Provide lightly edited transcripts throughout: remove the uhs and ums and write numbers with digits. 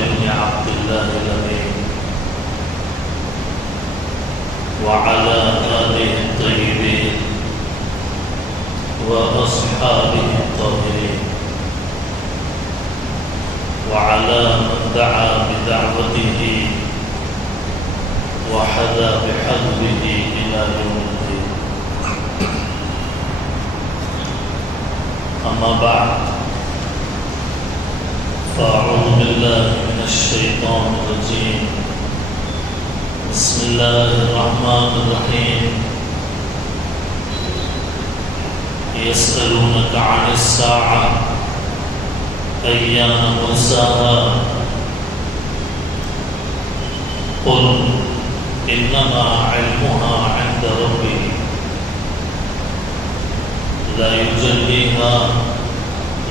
بن عبد الله الأمين وعلى آله الطيبين وأصحابه الطاهرين وعلى من دعا بدعوته وحذا بحذوه إلى يوم الدين. أما بعد، فأعوذ بالله من الشيطان الرجيم. بسم الله الرحمن الرحيم. يسألونك عن الساعة أيان مرساها قل إنما علمها عند ربي لا يجليها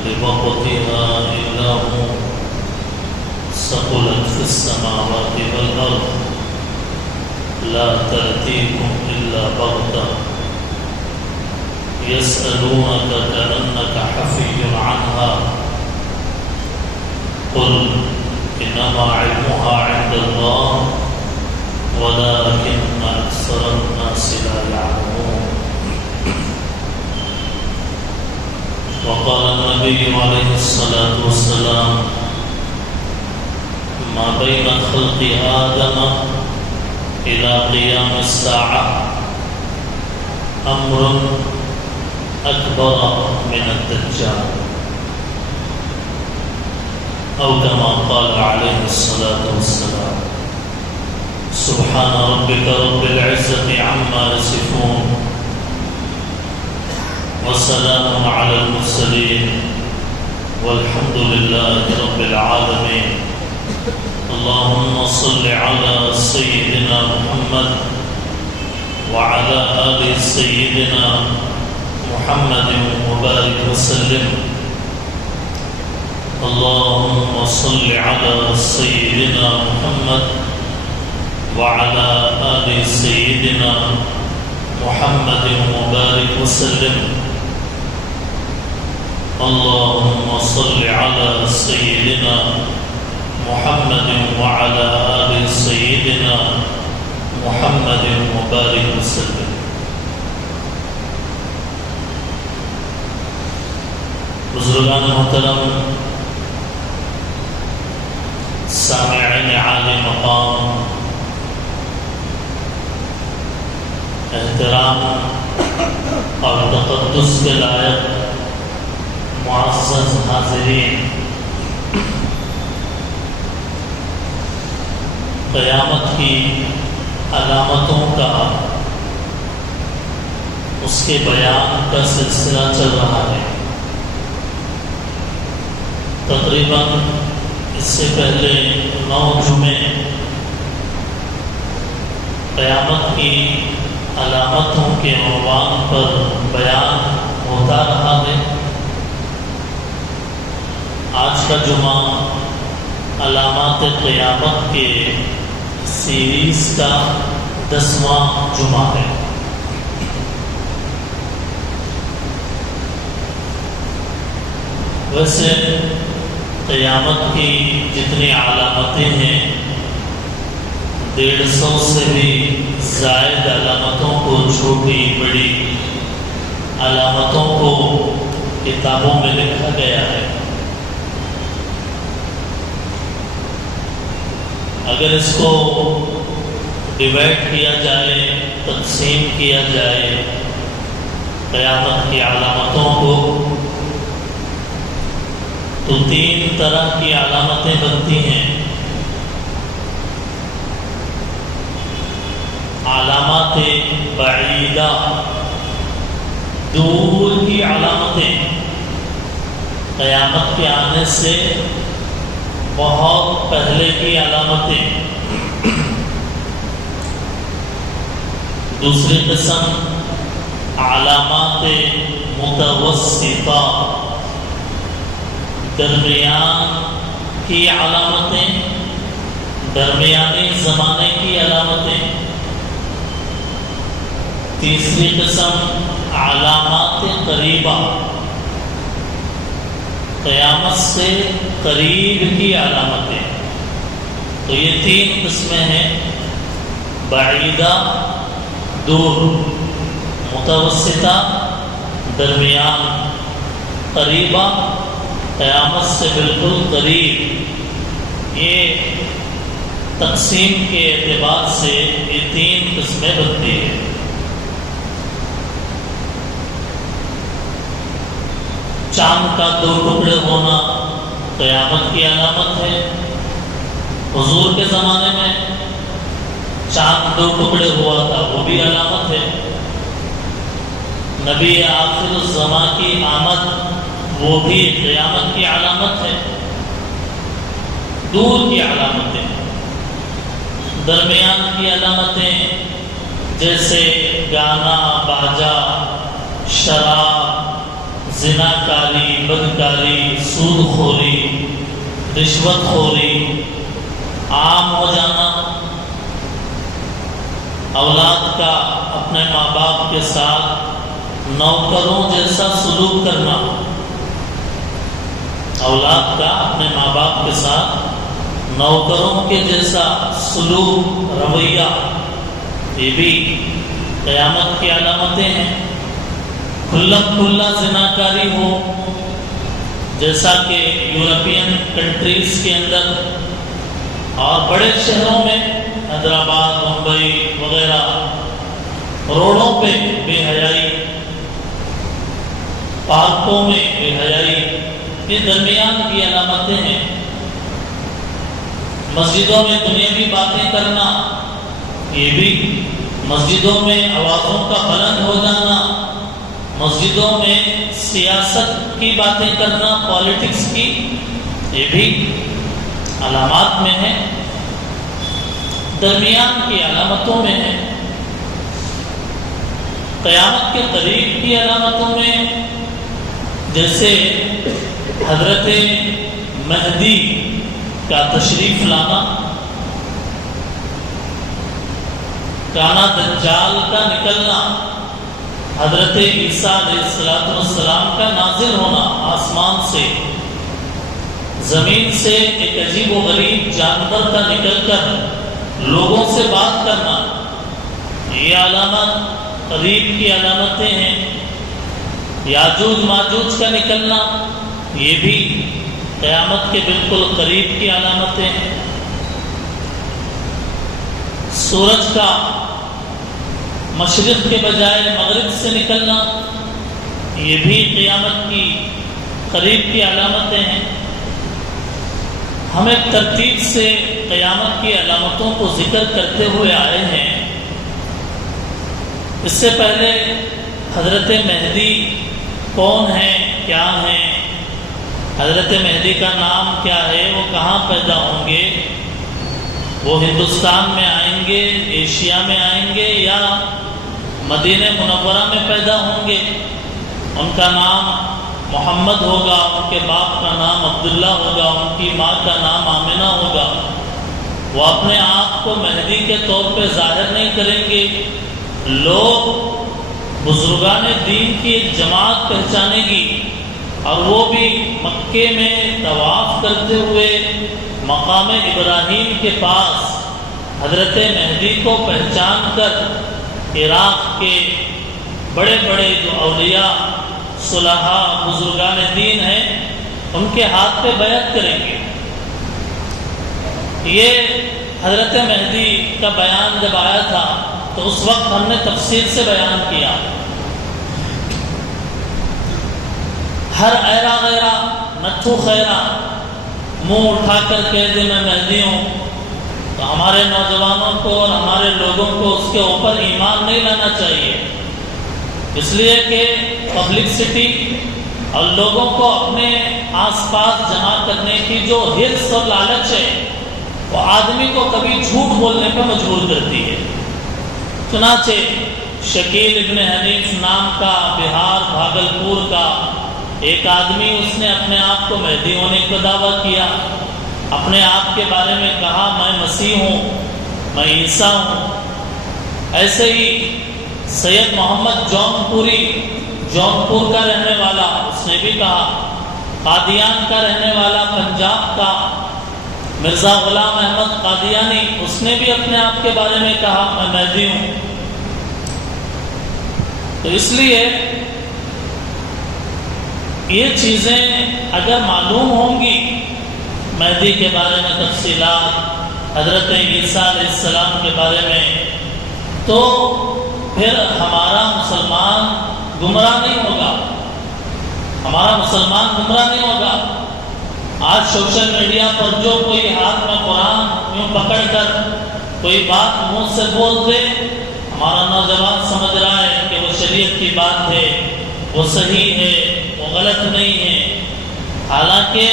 لوقتها إلا هو ثقلت في السماوات والأرض لا تأتيكم إلا بغتة يسألونك كأنك حفي عنها قل إنما علمها عند الله ولكن أكثر الناس لا يعلمون. وقال النبي عليه الصلاة والسلام ما بين خلق آدم إلى قيام الساعة أمر أكبر من الدجال، أو كما قال عليه الصلاة والسلام. سبحان ربك رب العزة عما يصفون وسلام على المرسلين والحمد لله رب العالمين. اللهم صل على سيدنا محمد وعلى آل سيدنا محمد وبارك وسلم. اللهم صل على سيدنا محمد وعلى آل سيدنا محمد وبارك وسلم. اللهم صل على سيدنا محمد وعلى آل سيدنا محمد وبارك وسلم. بزرگان محترم، سامعین عالی مقام، احترام اور تقدس کے لائق معزز حاضرین، قیامت کی علامتوں کا اس کے بیان کا سلسلہ چل رہا ہے. تقریباً اس سے پہلے 9 جمعے قیامت کی علامتوں کے عنوان پر بیان ہوتا رہا ہے. آج کا جمعہ علامات قیامت کے سیریز کا 10واں جمعہ ہے. ویسے قیامت کی جتنی علامتیں ہیں 150 سے بھی زائد علامتوں کو، چھوٹی بڑی علامتوں کو کتابوں میں لکھا گیا ہے. اگر اس کو ڈیوائڈ کیا جائے، تقسیم کیا جائے قیامت کی علامتوں کو، تو 3 طرح کی علامتیں بنتی ہیں. علامات بعیدہ، دور کی علامتیں، قیامت کے آنے سے بہت پہلے کی علامتیں. دوسری قسم علامات متوسطہ، درمیان کی علامتیں، درمیانی زمانے کی علامتیں. تیسری قسم علامات قریبہ، قیامت سے قریب کی علامتیں. تو یہ 3 قسمیں ہیں: بعیدہ دور، متوسطہ درمیان، قریبہ قیامت سے بالکل قریب۔ یہ تقسیم کے اعتبار سے یہ 3 قسمیں بنتی ہیں۔ چاند کا 2 ٹکڑے ہونا قیامت کی علامت ہے۔ حضور کے زمانے میں چاند 2 ٹکڑے ہوا تھا، وہ بھی علامت ہے۔ نبی آخر الزمان کی آمد، وہ بھی قیامت کی علامت ہے، دور کی علامتیں۔ درمیان کی علامتیں جیسے گانا باجا، شراب، زناکاری، بدکاری، سود خوری، رشوت خوری عام ہو جانا، اولاد کا اپنے ماں باپ کے ساتھ نوکروں جیسا سلوک کرنا، اولاد کا اپنے ماں باپ کے ساتھ نوکروں کے جیسا سلوک رویہ، یہ بھی قیامت کی علامتیں ہیں۔ کھلا کھلا زناکاری ہو، جیسا کہ یورپین کنٹریز کے اندر اور بڑے شہروں میں حیدرآباد، ممبئی وغیرہ، روڈوں پہ بے حیائی، پارکوں میں بے حیائی، یہ درمیان کی علامتیں ہیں۔ مسجدوں میں دنیاوی باتیں کرنا، یہ بھی مسجدوں میں آوازوں کا بلند ہو جانا، مسجدوں میں سیاست کی باتیں کرنا، پالیٹکس کی، یہ بھی علامات میں ہے، درمیان کی علامتوں میں ہے۔ قیامت کے قریب کی علامتوں میں جیسے حضرت مہدی کا تشریف لانا، کانا دجال کا نکلنا، حضرت عیسیٰ علیہ السلام کا نازل ہونا آسمان سے، زمین سے ایک عجیب و غریب جانور کا نکل کر لوگوں سے بات کرنا، یہ علامت قریب کی علامتیں ہیں۔ یاجوج ماجوج کا نکلنا، یہ بھی قیامت کے بالکل قریب کی علامتیں ہیں۔ سورج کا مشرق کے بجائے مغرب سے نکلنا، یہ بھی قیامت کی قریب کی علامتیں ہیں۔ ہم ایک ترتیب سے قیامت کی علامتوں کو ذکر کرتے ہوئے آئے ہیں۔ اس سے پہلے حضرت مہدی کون ہیں، کیا ہیں، حضرت مہدی کا نام کیا ہے، وہ کہاں پیدا ہوں گے، وہ ہندوستان میں آئیں گے، ایشیا میں آئیں گے، یا مدینہ منورہ میں پیدا ہوں گے۔ ان کا نام محمد ہوگا، ان کے باپ کا نام عبداللہ ہوگا، ان کی ماں کا نام آمنہ ہوگا۔ وہ اپنے آپ کو مہدی کے طور پہ ظاہر نہیں کریں گے، لوگ بزرگان دین کی ایک جماعت پہچانے گی، اور وہ بھی مکے میں طواف کرتے ہوئے مقام ابراہیم کے پاس حضرت مہدی کو پہچان کر عراق کے بڑے بڑے جو اولیاء، صلحاء، بزرگان دین ہیں، ان کے ہاتھ پہ بیعت کریں گے۔ یہ حضرت مہدی کا بیان جب آیا تھا تو اس وقت ہم نے تفصیل سے بیان کیا۔ ہر ایرا غیرہ نتھو خیرہ منہ اٹھا کر کہہ دے میں مہدی ہوں، تو ہمارے نوجوانوں کو اور ہمارے لوگوں کو اس کے اوپر ایمان نہیں لانا چاہیے، اس لیے کہ پبلکسٹی اور لوگوں کو اپنے آس پاس جمع کرنے کی جو حرص اور لالچ ہے، وہ آدمی کو کبھی جھوٹ بولنے پر مجبور کرتی ہے۔ چنانچہ شکیل ابن حنیف نام کا بہار بھاگلپور کا ایک آدمی، اس نے اپنے آپ کو مہدی ہونے کا دعویٰ کیا، اپنے آپ کے بارے میں کہا میں مسیح ہوں، میں عیسیٰ ہوں۔ ایسے ہی سید محمد جونپور کا رہنے والا، اس نے بھی کہا، قادیان کا رہنے والا، پنجاب کا مرزا غلام احمد قادیانی، اس نے بھی اپنے آپ کے بارے میں کہا میں مہدی ہوں۔ تو اس لیے یہ چیزیں اگر معلوم ہوں گی مہدی کے بارے میں تفصیلات، حضرت عیسیٰ علیہ السلام کے بارے میں، تو پھر ہمارا مسلمان گمراہ نہیں ہوگا، ہمارا مسلمان گمراہ نہیں ہوگا۔ آج سوشل میڈیا پر جو کوئی ہاتھ میں قرآن یوں پکڑ کر کوئی بات منہ سے بول دے، ہمارا نوجوان سمجھ رہا ہے کہ وہ شریعت کی بات ہے، وہ صحیح ہے، وہ غلط نہیں ہے۔ حالانکہ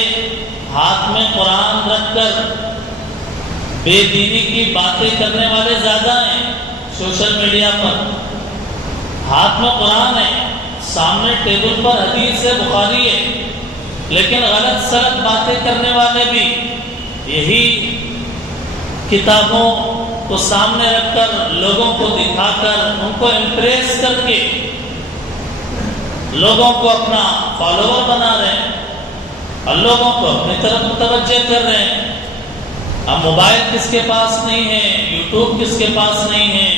ہاتھ میں قرآن رکھ کر بے دینی کی باتیں کرنے والے زیادہ ہیں سوشل میڈیا پر۔ ہاتھ میں قرآن ہے، سامنے ٹیبل پر حدیث بخاری ہے، لیکن غلط سلط باتیں کرنے والے بھی یہی کتابوں کو سامنے رکھ کر لوگوں کو دکھا کر ان کو امپریس کر کے لوگوں کو اپنا فالوور بنا رہے ہیں اور لوگوں کو اپنی طرف متوجہ کر رہے ہیں۔ اب موبائل کس کے پاس نہیں ہے، یوٹیوب کس کے پاس نہیں ہے،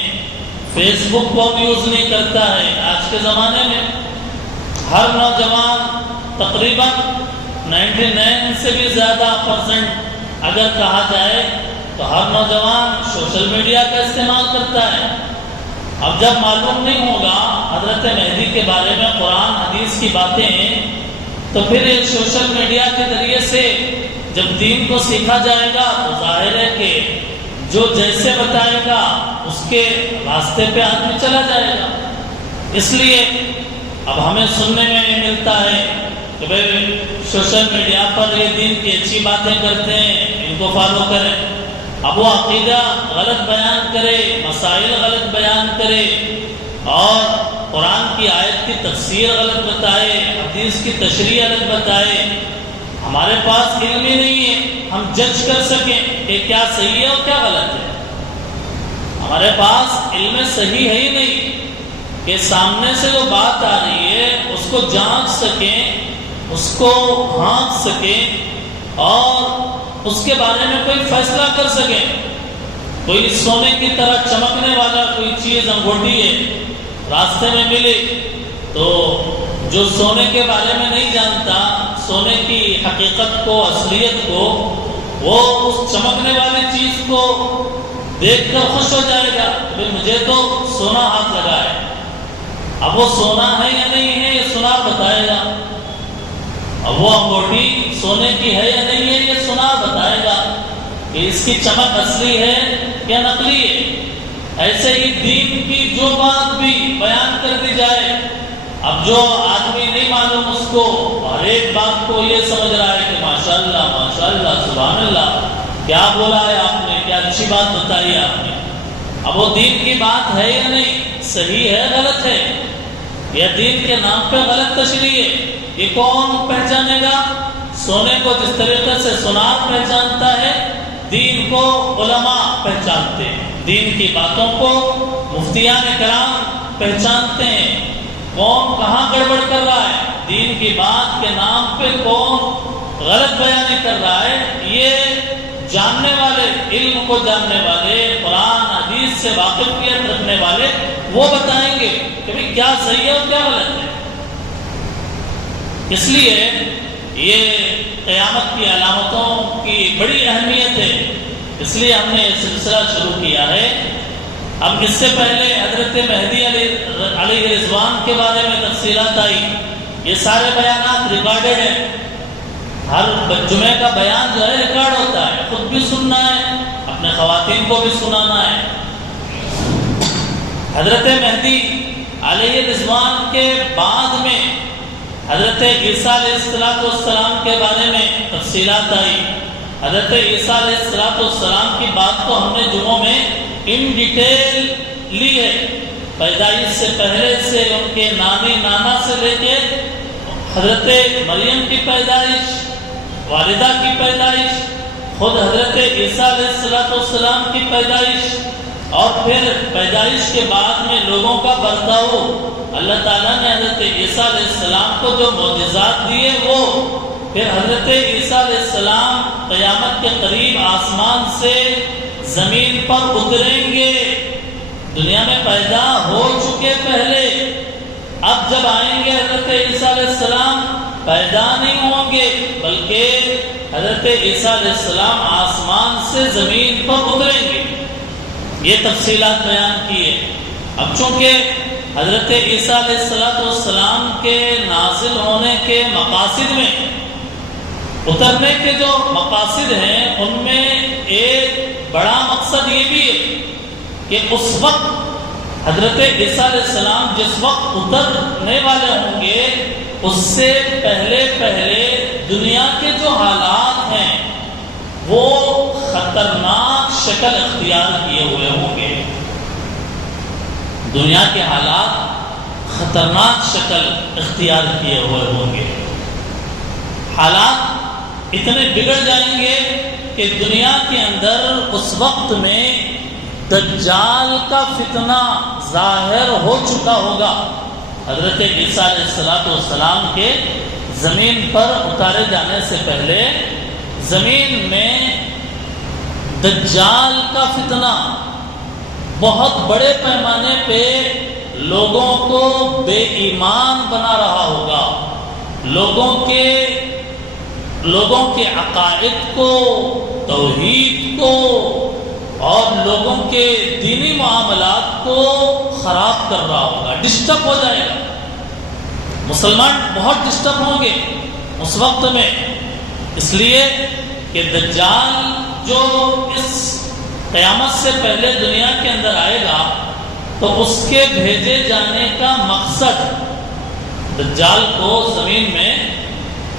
فیس بک کو بھی یوز نہیں کرتا ہے۔ آج کے زمانے میں ہر نوجوان تقریباً 99 سے بھی زیادہ % اگر کہا جائے تو ہر نوجوان سوشل میڈیا کا استعمال کرتا ہے۔ اب جب معلوم نہیں ہوگا حضرت مہدی کے بارے میں قرآن حدیث کی باتیں ہیں، تو پھر یہ سوشل میڈیا کے ذریعے سے جب دین کو سیکھا جائے گا تو ظاہر ہے کہ جو جیسے بتائے گا اس کے راستے پہ آدمی چلا جائے گا۔ اس لیے اب ہمیں سننے میں یہ ملتا ہے کہ بھئی سوشل میڈیا پر یہ دین کی اچھی باتیں کرتے ہیں، ان کو فالو کریں۔ اب وہ عقیدہ غلط بیان کرے، مسائل غلط بیان کرے اور قرآن کی آیت کی تفسیر غلط بتائے، حدیث کی تشریح غلط بتائے، ہمارے پاس علم ہی نہیں ہے ہم جج کر سکیں کہ کیا صحیح ہے اور کیا غلط ہے۔ ہمارے پاس علم صحیح ہے ہی نہیں کہ سامنے سے جو بات آ رہی ہے اس کو جانچ سکیں، اس کو ہانک سکیں اور اس کے بارے میں کوئی فیصلہ کر سکیں۔ کوئی سونے کی طرح چمکنے والا کوئی چیز انگوٹھی ہے راستے میں ملے تو جو سونے کے بارے میں نہیں جانتا، سونے کی حقیقت کو، اصلیت کو، وہ اس چمکنے والی چیز کو دیکھ کر خوش ہو جائے گا کہ مجھے تو سونا ہاتھ لگا ہے۔ اب وہ سونا ہے یا نہیں ہے یہ سونار بتائے گا، اب وہ انگوٹھی سونے کی ہے یا نہیں ہے یہ سونار بتائے گا کہ اس کی چمک اصلی ہے یا نقلی ہے۔ ایسے ہی دین کی جو بات بھی بیان کر دی جائے، اب جو آدمی نہیں معلوم اس کو ہر ایک بات کو یہ سمجھ رہا ہے کہ ماشاءاللہ سبحان اللہ، کیا بولا ہے آپ نے، کیا اچھی بات بتائی آپ نے۔ اب وہ دین کی بات ہے یا نہیں، صحیح ہے غلط ہے، یا دین کے نام پہ غلط تشریح ہے، یہ کون پہچانے گا؟ سونے کو جس طریقے سے سونار پہچانتا ہے، دین کو علماء پہچانتے ہیں، دین کی باتوں کو مفتیان کرام پہچانتے ہیں۔ کون کہاں گڑبڑ کر رہا ہے، دین کی بات کے نام پہ کون غلط بیانی کر رہا ہے، یہ جاننے والے، علم کو جاننے والے، قرآن حدیث سے واقفیت رکھنے والے وہ بتائیں گے کہ بھئی کیا صحیح ہے اور کیا غلط ہے۔ اس لیے یہ قیامت کی علامتوں کی بڑی اہمیت ہے، اس لیے ہم نے یہ سلسلہ شروع کیا ہے۔ اب اس سے پہلے حضرت مہدی علیہ رضوان کے بارے میں تفصیلات آئی، یہ سارے بیانات ریکارڈڈ ہیں، ہر جمعے کا بیان جو ہے ریکارڈ ہوتا ہے، خود بھی سننا ہے، اپنے خواتین کو بھی سنانا ہے۔ حضرت مہدی علیہ رضوان کے بعد میں حضرت عیسیٰ علیہ السلام کے بارے میں تفصیلات آئی۔ حضرت عیسیٰ علیہ السلام کی بات تو ہم نے جمعوں میں ان ڈیٹیل لی ہے، پیدائش سے پہلے سے، ان کے نانی نانا سے لے کے حضرت مریم کی پیدائش، والدہ کی پیدائش، خود حضرت عیسیٰ علیہ السلام کی پیدائش، اور پھر پیدائش کے بعد میں لوگوں کا برتاؤ، اللہ تعالیٰ نے حضرت عیسیٰ علیہ السلام کو جو معجزات دیے وہ پھر حضرت عیسیٰ علیہ السلام قیامت کے قریب آسمان سے زمین پر اتریں گے. دنیا میں پیدا ہو چکے پہلے، اب جب آئیں گے حضرت عیسیٰ علیہ السلام پیدا نہیں ہوں گے، بلکہ حضرت عیسیٰ علیہ السلام آسمان سے زمین پر اتریں گے. یہ تفصیلات بیان کی ہے. اب چونکہ حضرت عیسیٰ علیہ السلام کے نازل ہونے کے مقاصد میں، اترنے کے جو مقاصد ہیں ان میں ایک بڑا مقصد یہ بھی ہے کہ اس وقت حضرت عیسیٰ علیہ السلام جس وقت اترنے والے ہوں گے اس سے پہلے دنیا کے جو حالات ہیں وہ خطرناک شکل اختیار کیے ہوئے ہوں گے. دنیا کے حالات خطرناک شکل اختیار کیے ہوئے ہوں گے. حالات اتنے بگڑ جائیں گے کہ دنیا کے اندر اس وقت میں دجال کا فتنہ ظاہر ہو چکا ہوگا. حضرت عیسیٰ علیہ السلام کے زمین پر اتارے جانے سے پہلے زمین میں دجال کا فتنہ بہت بڑے پیمانے پہ لوگوں کو بے ایمان بنا رہا ہوگا. لوگوں کے عقائد کو، توحید کو اور لوگوں کے دینی معاملات کو خراب کر رہا ہوگا. ڈسٹرب ہو جائے گا. مسلمان بہت ڈسٹرب ہوں گے اس وقت میں، اس لیے کہ دجال جو اس قیامت سے پہلے دنیا کے اندر آئے گا تو اس کے بھیجے جانے کا مقصد، دجال کو زمین میں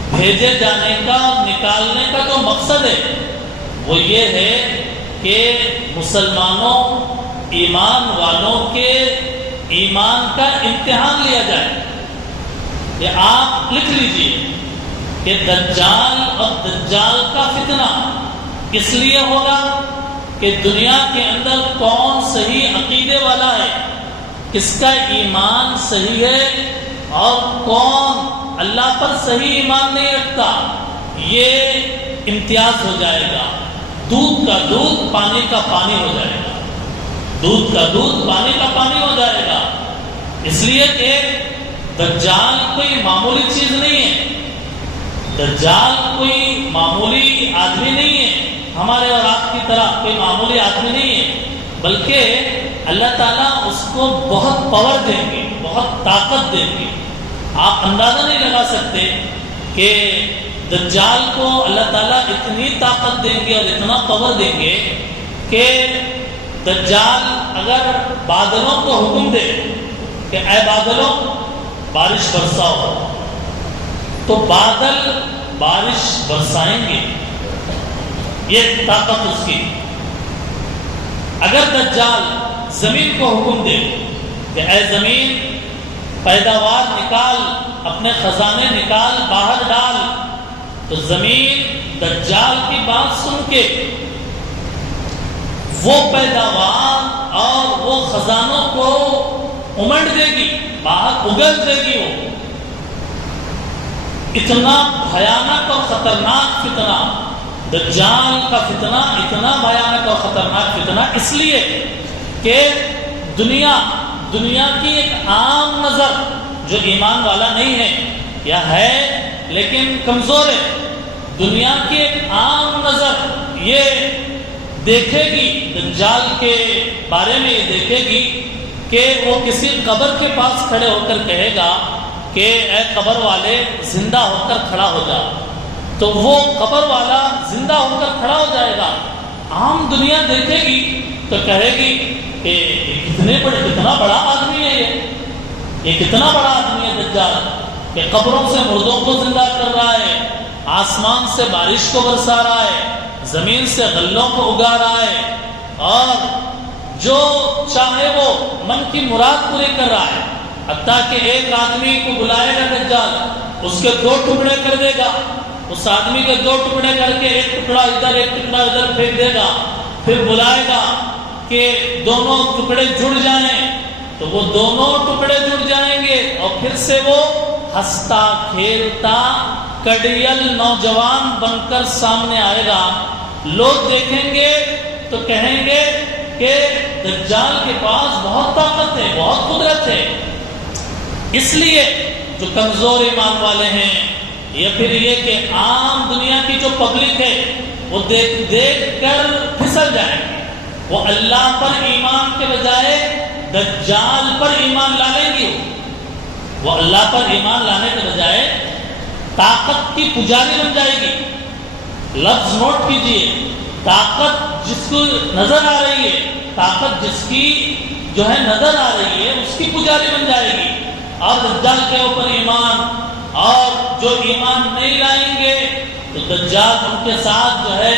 بھیجے جانے کا، نکالنے کا جو مقصد ہے وہ یہ ہے کہ مسلمانوں، ایمان والوں کے ایمان کا امتحان لیا جائے. یہ آپ لکھ لیجئے کہ دجال اور دجال کا فتنہ اس لیے ہوگا کہ دنیا کے اندر کون صحیح عقیدے والا ہے، کس کا ایمان صحیح ہے اور کون اللہ پر صحیح ایمان نہیں رکھتا، یہ امتیاز ہو جائے گا. دودھ کا دودھ، پانی کا پانی ہو جائے گا. دودھ کا دودھ، پانی کا پانی ہو جائے گا. اس لیے کہ دجال کوئی معمولی چیز نہیں ہے. دجال کوئی معمولی آدمی نہیں ہے، ہمارے اور آپ کی طرح کوئی معمولی آدمی نہیں ہے، بلکہ اللہ تعالیٰ اس کو بہت پاور دیں گے، بہت طاقت دیں گے. آپ اندازہ نہیں لگا سکتے کہ دجال کو اللہ تعالیٰ اتنی طاقت دیں گے اور اتنا پاور دیں گے کہ دجال اگر بادلوں کو حکم دے کہ اے بادلوں بارش برساؤ، تو بادل بارش برسائیں گے. یہ طاقت اس کی. اگر دجال زمین کو حکم دے کہ اے زمین پیداوار نکال، اپنے خزانے نکال، باہر ڈال، تو زمین دجال کی بات سن کے وہ پیداوار اور وہ خزانوں کو امنڈ دے گی، باہر اگل دے گی. وہ اتنا بھیانک اور خطرناک فتنہ، دجال کا فتنہ اتنا بھیانک اور خطرناک فتنہ اس لیے کہ دنیا کی ایک عام نظر جو ایمان والا نہیں ہے یا ہے لیکن کمزور ہے، دنیا کی ایک عام نظر یہ دیکھے گی، دجال کے بارے میں یہ دیکھے گی کہ وہ کسی قبر کے پاس کھڑے ہو کر کہے گا کہ اے قبر والے زندہ ہو کر کھڑا ہو جا، تو وہ قبر والا زندہ ہو کر کھڑا ہو جائے گا. عام دنیا دیکھے گی تو کہے گی کہ کتنا بڑا آدمی ہے، یہ کتنا بڑا آدمی ہے دجال کہ قبروں سے مردوں کو زندہ کر رہا ہے، آسمان سے بارش کو برسا رہا ہے، زمین سے غلوں کو اگا رہا ہے، اور جو چاہے وہ من کی مراد پوری کر رہا ہے. حتیٰ کہ ایک آدمی کو بلائے گا دجال، اس کے 2 ٹکڑے کر دے گا، اس آدمی کے 2 ٹکڑے کر کے ایک ٹکڑا ادھر ایک ٹکڑا ادھر پھینک دے گا، پھر بلائے گا کہ دونوں ٹکڑے جڑ جائیں، تو وہ دونوں ٹکڑے جڑ جائیں گے اور پھر سے وہ ہنستا کھیلتا کڑیل نوجوان بن کر سامنے آئے گا. لوگ دیکھیں گے تو کہیں گے کہ دجال کے پاس بہت طاقت ہے، بہت قدرت ہے. اس لیے جو کمزور ایمان والے ہیں یا پھر یہ کہ عام دنیا کی جو پبلک ہے وہ دیکھ کر پھسل جائیں گے. وہ اللہ پر ایمان کے بجائے دجال پر ایمان لا لیں گے. وہ اللہ پر ایمان لانے کے بجائے طاقت کی پجاری بن جائے گی. لفظ نوٹ کیجئے، طاقت جس کو نظر آ رہی ہے، طاقت جس کی جو ہے نظر آ رہی ہے، اس کی پجاری بن جائے گی. اور دجال کے اوپر ایمان، اور جو ایمان نہیں لائیں گے تو دجال ان کے ساتھ جو ہے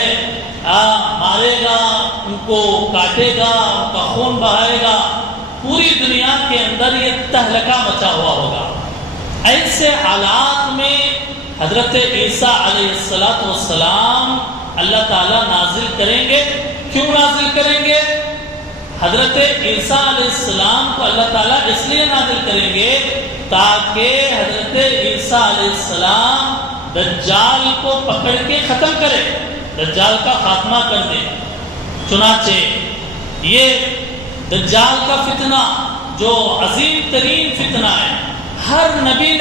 مارے گا، ان کو کاٹے گا، ان کا خون بہائے گا. پوری دنیا کے اندر یہ تہلکہ مچا ہوا ہوگا. ایسے حالات میں حضرت عیسیٰ علیہ السلام اللہ تعالیٰ نازل کریں گے. کیوں نازل کریں گے؟ حضرت عیسیٰ علیہ السلام کو اللہ تعالیٰ اس لیے نازل کریں گے تاکہ حضرت عیسیٰ علیہ السلام دجال کو پکڑ کے ختم کرے، دجال کا خاتمہ کر دے. چنانچہ یہ دجال کا فتنہ جو عظیم ترین فتنہ ہے، ہر نبی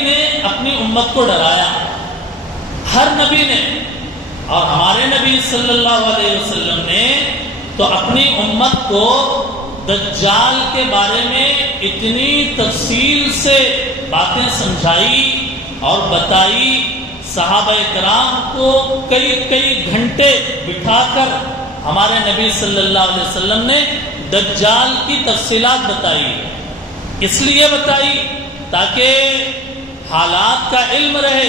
نے اپنی امت کو ڈرایا، ہر نبی نے. اور ہمارے نبی صلی اللہ علیہ وسلم نے تو اپنی امت کو دجال کے بارے میں اتنی تفصیل سے باتیں سمجھائی اور بتائی. صحابہ کرام کو کئی گھنٹے بٹھا کر ہمارے نبی صلی اللہ علیہ وسلم نے دجال کی تفصیلات بتائی. اس لیے بتائی تاکہ حالات کا علم رہے،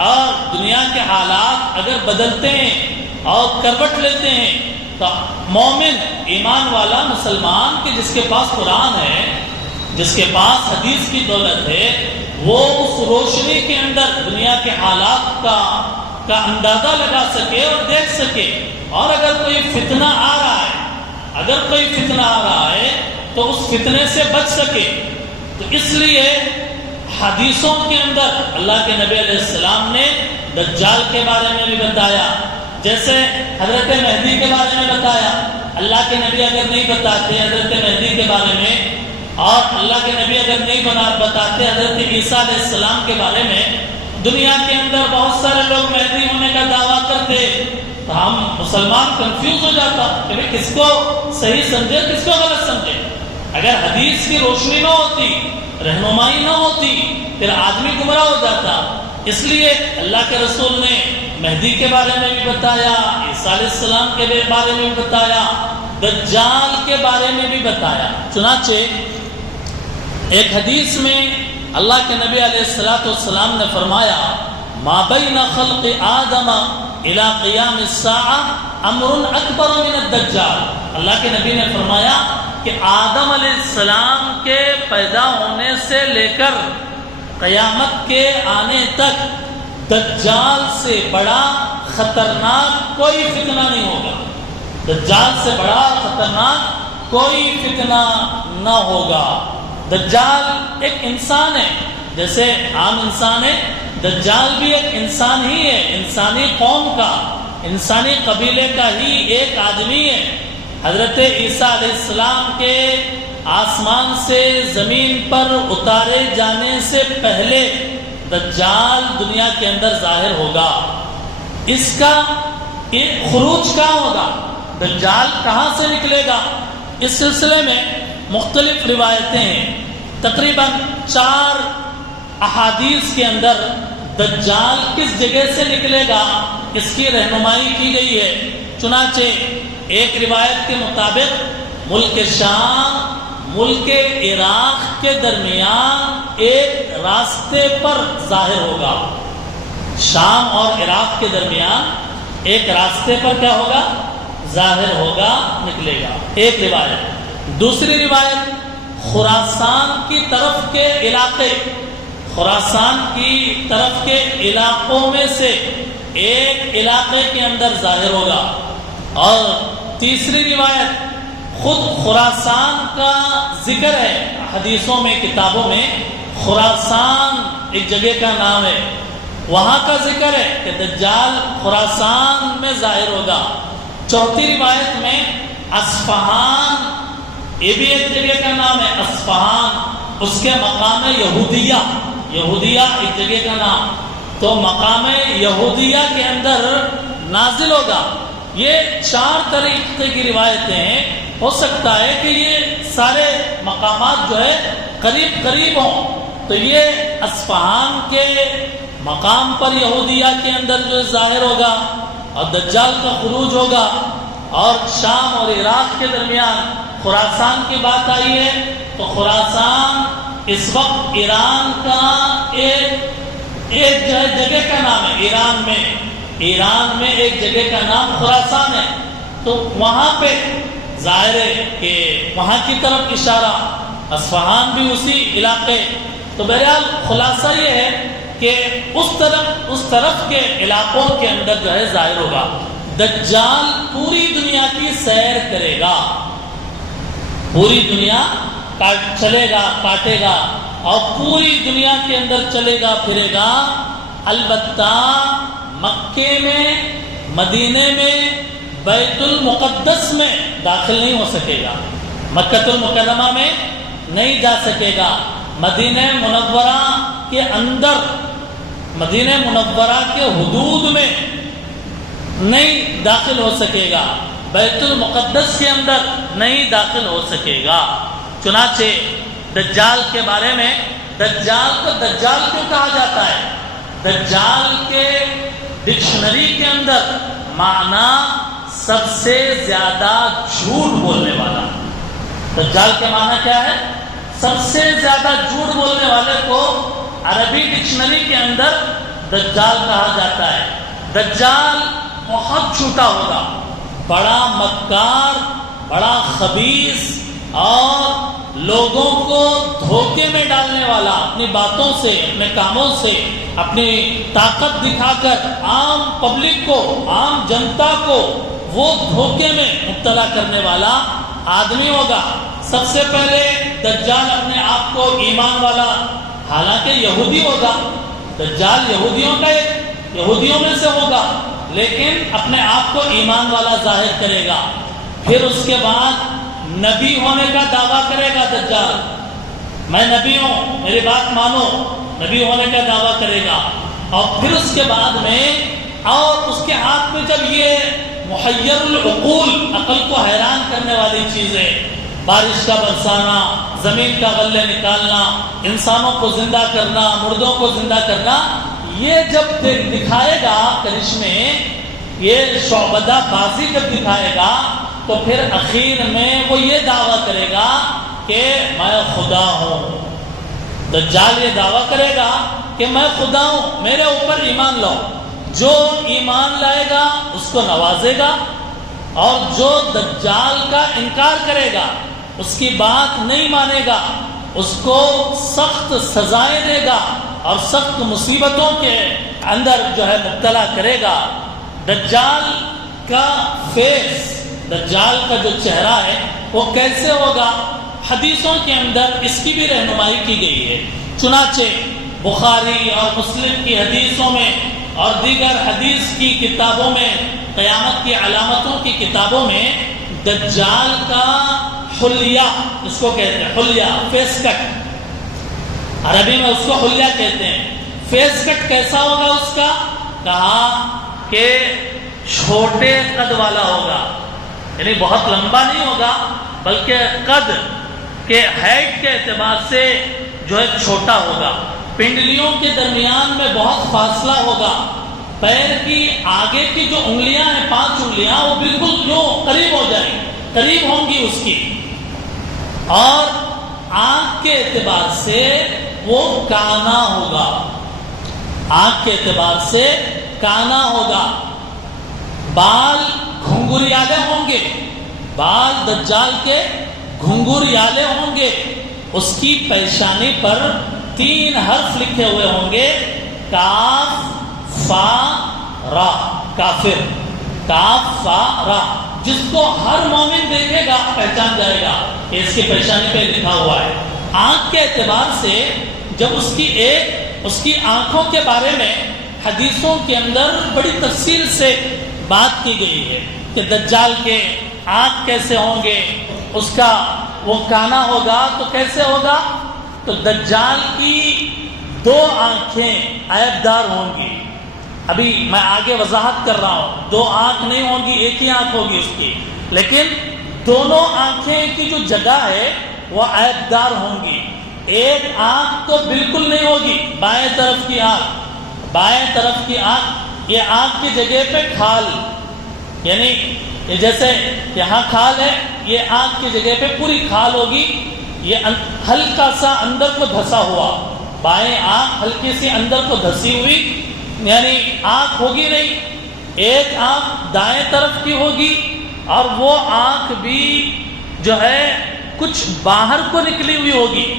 اور دنیا کے حالات اگر بدلتے ہیں اور کروٹ لیتے ہیں تو مومن، ایمان والا مسلمان کہ جس کے پاس قرآن ہے، جس کے پاس حدیث کی دولت ہے، وہ اس روشنی کے اندر دنیا کے حالات کا اندازہ لگا سکے اور دیکھ سکے. اور اگر کوئی فتنہ آ رہا ہے تو اس فتنے سے بچ سکے. تو اس لیے حدیثوں کے اندر اللہ کے نبی علیہ السلام نے دجال کے بارے میں بھی بتایا، جیسے حضرت مہدی کے بارے میں بتایا. اللہ کے نبی اگر نہیں بتاتے حضرت مہدی کے بارے میں، اور اللہ کے نبی اگر نہیں بتاتے حضرت عیسیٰ علیہ السلام کے بارے میں، دنیا کے اندر بہت سارے لوگ مہدی ہونے کا دعویٰ کرتے تو ہم مسلمان کنفیوز ہو جاتا کہ کس کو صحیح سمجھے کس کو غلط سمجھے. اگر حدیث کی روشنی نہ ہوتی، رہنمائی نہ ہوتی، پھر آدمی گمراہ ہو جاتا. اس لیے اللہ کے رسول نے مہدی کے بارے میں بھی بتایا، عیسیٰ علیہ السلام کے بارے میں بھی بتایا، دجال کے بارے میں بھی بتایا. چنانچہ ایک حدیث میں اللہ کے نبی علیہ السلام نے فرمایا، ما بین خلق آدم الی قیام الساعہ امر اکبر من الدجال. اللہ کے نبی نے فرمایا کہ آدم علیہ السلام کے پیدا ہونے سے لے کر قیامت کے آنے تک دجال سے بڑا خطرناک کوئی فتنہ نہیں ہوگا. دجال سے بڑا خطرناک کوئی فتنہ نہ ہوگا. دجال ایک انسان ہے، جیسے عام انسان ہے، دجال بھی ایک انسان ہی ہے، انسانی قوم کا، انسانی قبیلے کا ہی ایک آدمی ہے. حضرت عیسیٰ علیہ السلام کے آسمان سے زمین پر اتارے جانے سے پہلے دجال دنیا کے اندر ظاہر ہوگا. اس کا ایک خروج کہاں ہوگا، دجال کہاں سے نکلے گا، اس سلسلے میں مختلف روایتیں ہیں. تقریباً 4 احادیث کے اندر دجال کس جگہ سے نکلے گا اس کی رہنمائی کی گئی ہے. چنانچہ ایک روایت کے مطابق ملک شام، ملک عراق کے درمیان ایک راستے پر ظاہر ہوگا. شام اور عراق کے درمیان ایک راستے پر کیا ہوگا، ظاہر ہوگا، نکلے گا. ایک روایت. دوسری روایت خراسان کی طرف کے علاقے، خراسان کی طرف کے علاقوں میں سے ایک علاقے کے اندر ظاہر ہوگا. اور تیسری روایت خود خراسان کا ذکر ہے حدیثوں میں، کتابوں میں. خراسان ایک جگہ کا نام ہے، وہاں کا ذکر ہے کہ دجال خراسان میں ظاہر ہوگا۔ چوتھی روایت میں اصفہان، یہ بھی ایک جگہ کا نام ہے اصفہان، اس کے مقام یہودیہ، یہودیہ ایک جگہ کا نام، تو مقام یہودیہ کے اندر نازل ہوگا۔ یہ 4 طریقے کی روایتیں ہیں، ہو سکتا ہے کہ یہ سارے مقامات جو ہے قریب قریب ہوں، تو یہ اصفہان کے مقام پر یہودیہ کے اندر جو ظاہر ہوگا اور دجال کا خروج ہوگا، اور شام اور عراق کے درمیان خراسان کی بات آئی ہے، تو خراسان اس وقت ایران کا ایک جگہ کا نام ہے، ایران میں ایک جگہ کا نام خراسان ہے، تو وہاں پہ ظاہر ہے کہ وہاں کی طرف اشارہ، اصفہان بھی اسی علاقے، تو بہرحال خلاصہ یہ ہے کہ اس طرف کے علاقوں کے اندر جو ہے ظاہر ہوگا۔ دجال پوری دنیا کی سیر کرے گا، پوری دنیا چلے گا، کاٹے گا، اور پوری دنیا کے اندر چلے گا پھرے گا، البتہ مکے میں، مدینے میں، بیت المقدس میں داخل نہیں ہو سکے گا، مکہ المکرمہ میں نہیں جا سکے گا، مدینہ منورہ کے اندر، مدینہ منورہ کے حدود میں نہیں داخل ہو سکے گا، بیت المقدس کے اندر نہیں داخل ہو سکے گا۔ چنانچہ دجال کے بارے میں، دجال کو دجال کیوں کہا جاتا ہے؟ دجال کے ڈکشنری کے اندر معنی سب سے زیادہ جھوٹ بولنے والا، دجال کے معنی کیا ہے؟ سب سے زیادہ جھوٹ بولنے والے کو عربی ڈکشنری کے اندر دجال کہا جاتا ہے۔ دجال بہت جھوٹا ہوگا، بڑا مکار، بڑا خبیث، اور لوگوں کو دھوکے میں ڈالنے والا، اپنی باتوں سے، اپنے کاموں سے، اپنی طاقت دکھا کر عام پبلک کو، عام جنتا کو وہ دھوکے میں مبتلا کرنے والا آدمی ہوگا۔ سب سے پہلے دجال اپنے آپ کو ایمان والا، حالانکہ یہودی ہوگا، دجال یہودیوں میں سے ہوگا، لیکن اپنے آپ کو ایمان والا ظاہر کرے گا۔ پھر اس کے بعد نبی ہونے کا دعویٰ کرے گا دجال، میں نبی ہوں، میری بات مانو، نبی ہونے کا دعویٰ کرے گا۔ اور پھر اس کے بعد میں، اور اس کے ہاتھ میں جب یہ محیر العقول، عقل کو حیران کرنے والی چیزیں، بارش کا برسانا، زمین کا غلے نکالنا، انسانوں کو زندہ کرنا، مردوں کو زندہ کرنا، یہ جب دکھائے گا کرشمے، یہ شعبدہ بازی جب دکھائے گا، تو پھر اخیر میں وہ یہ دعویٰ کرے گا کہ میں خدا ہوں۔ دجال یہ دعویٰ کرے گا کہ میں خدا ہوں، میرے اوپر ایمان لاؤ۔ جو ایمان لائے گا اس کو نوازے گا، اور جو دجال کا انکار کرے گا، اس کی بات نہیں مانے گا، اس کو سخت سزائیں دے گا اور سخت مصیبتوں کے اندر جو ہے مبتلا کرے گا۔ دجال کا فیس، دجال کا جو چہرہ ہے وہ کیسے ہوگا؟ حدیثوں کے اندر اس کی بھی رہنمائی کی گئی ہے۔ چنانچہ بخاری اور مسلم کی حدیثوں میں اور دیگر حدیث کی کتابوں میں، قیامت کی علامتوں کی کتابوں میں، دجال کا حلیہ، اس کو کہتے ہیں حلیہ، فیس کٹ، عربی میں اس کو حلیہ کہتے ہیں۔ فیس کٹ کیسا ہوگا اس کا؟ کہا کہ چھوٹے قد والا ہوگا، یعنی بہت لمبا نہیں ہوگا، بلکہ قد کے ہائٹ کے اعتبار سے جو ہے چھوٹا ہوگا، پنڈلیوں کے درمیان میں بہت فاصلہ ہوگا، پیر کی آگے کی جو انگلیاں ہیں، 5 انگلیاں، وہ بالکل جو قریب ہو جائیں، قریب ہوں گی اس کی، اور آنکھ کے اعتبار سے وہ کانا ہوگا، آنکھ کے اعتبار سے کانا ہوگا، بال گھنگریالے ہوں گے، بال دجال کے گھنگریالے ہوں گے، اس کی پیشانی پر 3 حرف لکھے ہوئے ہوں گے، کاف فا را، کافر، کاف فا را، جس کو ہر مومن دیکھے گا پہچان جائے گا کہ اس کی پیشانی پہ لکھا ہوا ہے۔ آنکھ کے اعتبار سے جب اس کی ایک اس کی آنکھوں کے بارے میں حدیثوں کے اندر بڑی تفصیل سے بات کی گئی ہے کہ دجال کے آنکھ کیسے ہوں گے، اس کا وہ کانا ہوگا تو کیسے ہوگا. تو دجال کی 2 آنکھیں عیبدار ہوں گی. ابھی میں آگے وضاحت کر رہا ہوں، 2 آنکھ نہیں ہوں گی، ایک ہی آنکھ ہوگی اس کی، لیکن دونوں آنکھیں کی جو جگہ ہے وہ عیبدار ہوں گی. ایک آنکھ تو بالکل نہیں ہوگی، بائیں طرف کی آنکھ، بائیں طرف کی آنکھ، یہ آنکھ کی جگہ پہ کھال، یعنی یہ جیسے یہاں کھال ہے، یہ آنکھ کی جگہ پہ پوری کھال ہوگی. یہ ہلکا سا اندر کو دھسا ہوا، بائیں آنکھ ہلکی سی اندر کو دھسی ہوئی، یعنی آنکھ ہوگی نہیں. ایک آنکھ دائیں طرف کی ہوگی اور وہ آنکھ بھی جو ہے کچھ باہر کو نکلی ہوئی ہوگی،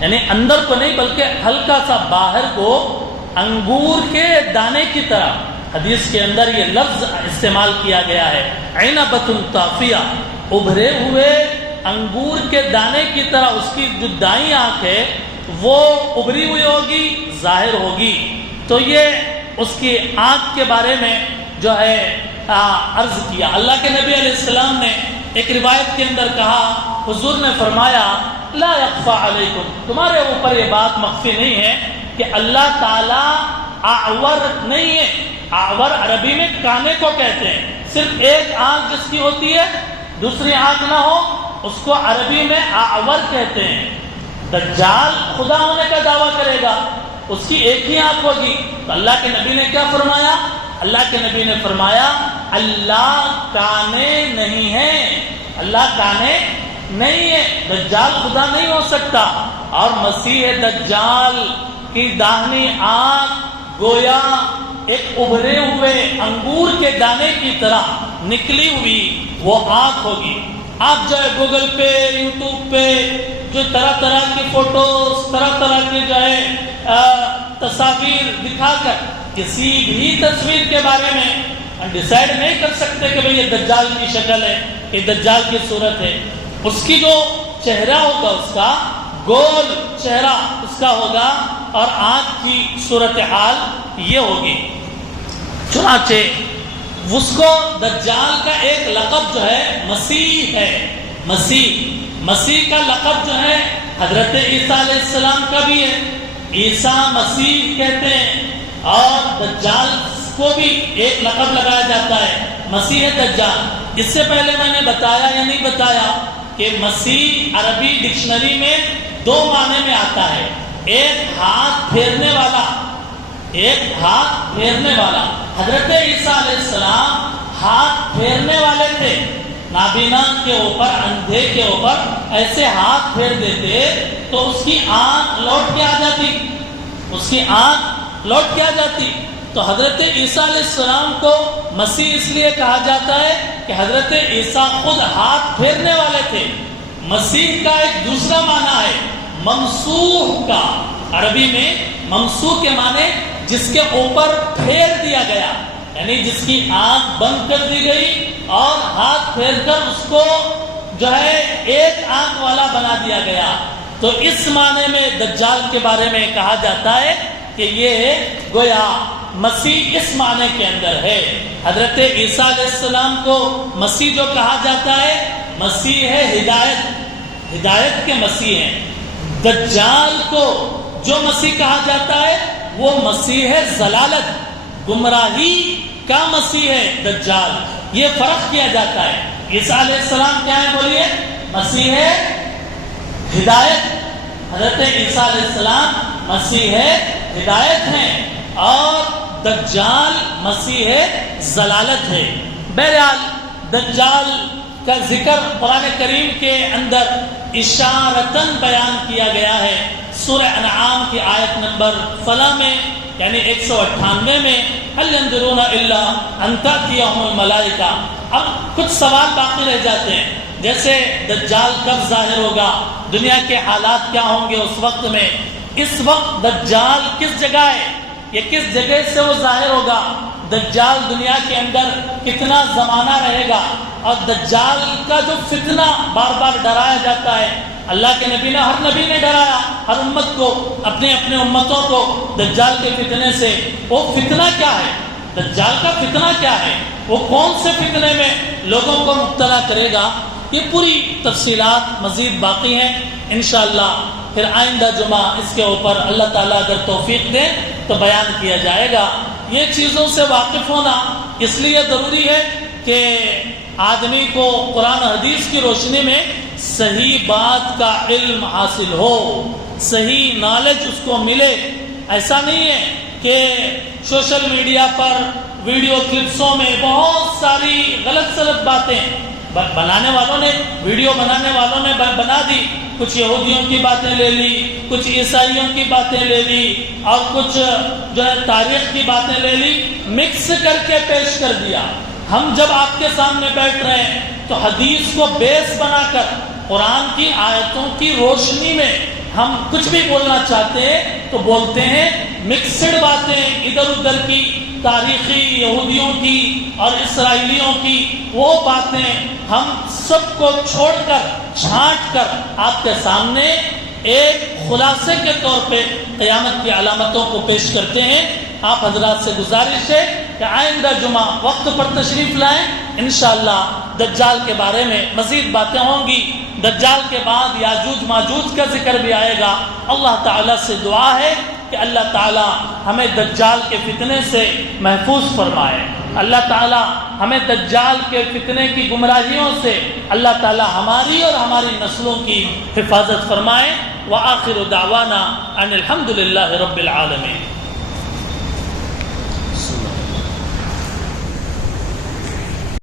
یعنی اندر کو نہیں بلکہ ہلکا سا باہر کو، انگور کے دانے کی طرح. حدیث کے اندر یہ لفظ استعمال کیا گیا ہے، عنبۃ طافیہ، ابھرے ہوئے انگور کے دانے کی طرح اس کی جو دائیں آنکھ ہے وہ ابھری ہوئی ہوگی، ظاہر ہوگی. تو یہ اس کی آنکھ کے بارے میں جو ہے عرض کیا. اللہ کے نبی علیہ السلام نے ایک روایت کے اندر کہا، حضور نے فرمایا لا یخفی علیکم، تمہارے اوپر یہ بات مخفی نہیں ہے کہ اللہ تعالیٰ اعور نہیں ہے. اعور عربی میں کانے کو کہتے ہیں، صرف ایک آنکھ جس کی ہوتی ہے دوسری آنکھ نہ ہو اس کو عربی میں اعور کہتے ہیں. دجال خدا ہونے کا دعویٰ کرے گا، اس کی ایک ہی آنکھ ہوگی. تو اللہ کے نبی نے کیا فرمایا؟ اللہ کے نبی نے فرمایا اللہ کانے نہیں ہے، اللہ کانے نہیں ہے، دجال خدا نہیں ہو سکتا. اور مسیح دجال کی داہنی آنکھ گویا ایک ابھرے ہوئے انگور کے دانے کی طرح نکلی ہوئی وہ آنکھ ہوگی. آپ جو ہے گوگل پہ، یوٹیوب پہ جو طرح طرح کی فوٹوز، طرح طرح کی جو ہے تصاویر دکھا کر کسی بھی تصویر کے بارے میں ڈیسائیڈ نہیں کر سکتے کہ بھئی یہ دجال کی شکل ہے، یہ دجال کی صورت ہے. اس کی جو چہرہ ہوگا، اس کا گول چہرہ اس کا ہوگا اور آنکھ کی صورتحال یہ ہوگی. چنانچہ اس کو دجال کا ایک لقب جو ہے مسیح ہے. مسیح کا لقب جو ہے حضرت عیسیٰ علیہ السلام کا بھی ہے، عیسیٰ مسیح کہتے ہیں. اور دجال کو بھی ایک لقب لگایا جاتا ہے مسیح دجال. اس سے پہلے میں نے بتایا یا نہیں بتایا کہ مسیح عربی ڈکشنری میں 2 معنی میں آتا ہے، ایک ہاتھ پھیرنے والا، ایک ہاتھ پھیرنے والا. حضرت عیسیٰ علیہ السلام ہاتھ پھیرنے والے تھے، نابینا کے اوپر، اندھے کے اوپر ایسے ہاتھ پھیر دیتے تو اس کی آنکھ لوٹ کے آ جاتی، اس کی آنکھ لوٹ کے آ جاتی. تو حضرت عیسیٰ علیہ السلام کو مسیح اس لیے کہا جاتا ہے کہ حضرت عیسیٰ خود ہاتھ پھیرنے والے تھے. مسیح کا ایک دوسرا معنی ہے ممسوح کا. عربی میں ممسوح کے معنی جس کے اوپر پھیر دیا گیا، یعنی جس کی آنکھ بند کر دی گئی اور ہاتھ پھیر کر اس کو جو ہے ایک آنکھ والا بنا دیا گیا. تو اس معنی میں دجال کے بارے میں کہا جاتا ہے کہ یہ گویا مسیح اس معنی کے اندر ہے. حضرت عیسیٰ علیہ السلام کو مسیح جو کہا جاتا ہے، مسیح ہے ہدایت، ہدایت کے مسیح ہیں. دجال کو جو مسیح کہا جاتا ہے وہ مسیح ہے ضلالت، گمراہی کا مسیح ہے دجال. یہ فرق کیا جاتا ہے. عیسیٰ علیہ السلام کیا ہے بولیے؟ مسیح ہے ہدایت. حضرت عیسیٰ علیہ السلام مسیح ہے ہدایت ہیں اور دجال مسیح ضلالت ہے. بہرحال دجال کا ذکر قرآن کریم کے اندر اشارتاً بیان کیا گیا ہے. سورہ انعام کی آیت نمبر فلاں میں یعنی 198 میں هل ينظرون الا ان تأتيهم الملائکہ. اب کچھ سوال باقی رہ جاتے ہیں، جیسے دجال کب ظاہر ہوگا، دنیا کے حالات کیا ہوں گے اس وقت میں، اس وقت دجال کس جگہ ہے، یہ کس جگہ سے وہ ظاہر ہوگا، دجال دنیا کے اندر کتنا زمانہ رہے گا، اور دجال کا جو فتنہ بار بار ڈرایا جاتا ہے اللہ کے نبی نے، ہر نبی نے ڈرایا ہر امت کو، اپنے اپنے امتوں کو دجال کے فتنے سے۔ وہ فتنہ کیا ہے؟ دجال کا فتنہ کیا ہے؟ وہ کون سے فتنے میں لوگوں کو مبتلا کرے گا؟ یہ پوری تفصیلات مزید باقی ہیں، انشاءاللہ پھر آئندہ جمعہ اس کے اوپر اللہ تعالیٰ اگر توفیق دے تو بیان کیا جائے گا۔ یہ چیزوں سے واقف ہونا اس لیے ضروری ہے کہ آدمی کو قرآن حدیث کی روشنی میں صحیح بات کا علم حاصل ہو، صحیح نالج اس کو ملے۔ ایسا نہیں ہے کہ سوشل میڈیا پر ویڈیو کلپسوں میں بہت ساری غلط باتیں بنانے والوں نے، ویڈیو بنانے والوں نے بنا دی، کچھ یہودیوں کی باتیں لے لی، کچھ عیسائیوں کی باتیں لے لی، اور کچھ جو ہے تاریخ کی باتیں لے لی، مکس کر کے پیش کر دیا۔ ہم جب آپ کے سامنے بیٹھ رہے ہیں تو حدیث کو بیس بنا کر قرآن کی آیتوں کی روشنی میں ہم کچھ بھی بولنا چاہتے ہیں تو بولتے ہیں، مکسڈ باتیں ادھر ادھر کی، تاریخی یہودیوں کی اور اسرائیلیوں کی وہ باتیں ہم سب کو چھوڑ کر چھانٹ کر آپ کے سامنے ایک خلاصے کے طور پہ قیامت کی علامتوں کو پیش کرتے ہیں۔ آپ حضرات سے گزارش ہے کہ آئندہ جمعہ وقت پر تشریف لائیں، انشاءاللہ دجال کے بارے میں مزید باتیں ہوں گی۔ دجال کے بعد یاجوج ماجوج کا ذکر بھی آئے گا۔ اللہ تعالیٰ سے دعا ہے کہ اللہ تعالیٰ ہمیں دجال کے فتنے سے محفوظ فرمائے، اللہ تعالیٰ ہمیں دجال کے فتنے کی گمراہیوں سے اللہ تعالیٰ ہماری اور ہماری نسلوں کی حفاظت فرمائے۔ وآخر دعوانا ان الحمد للہ رب العالمین۔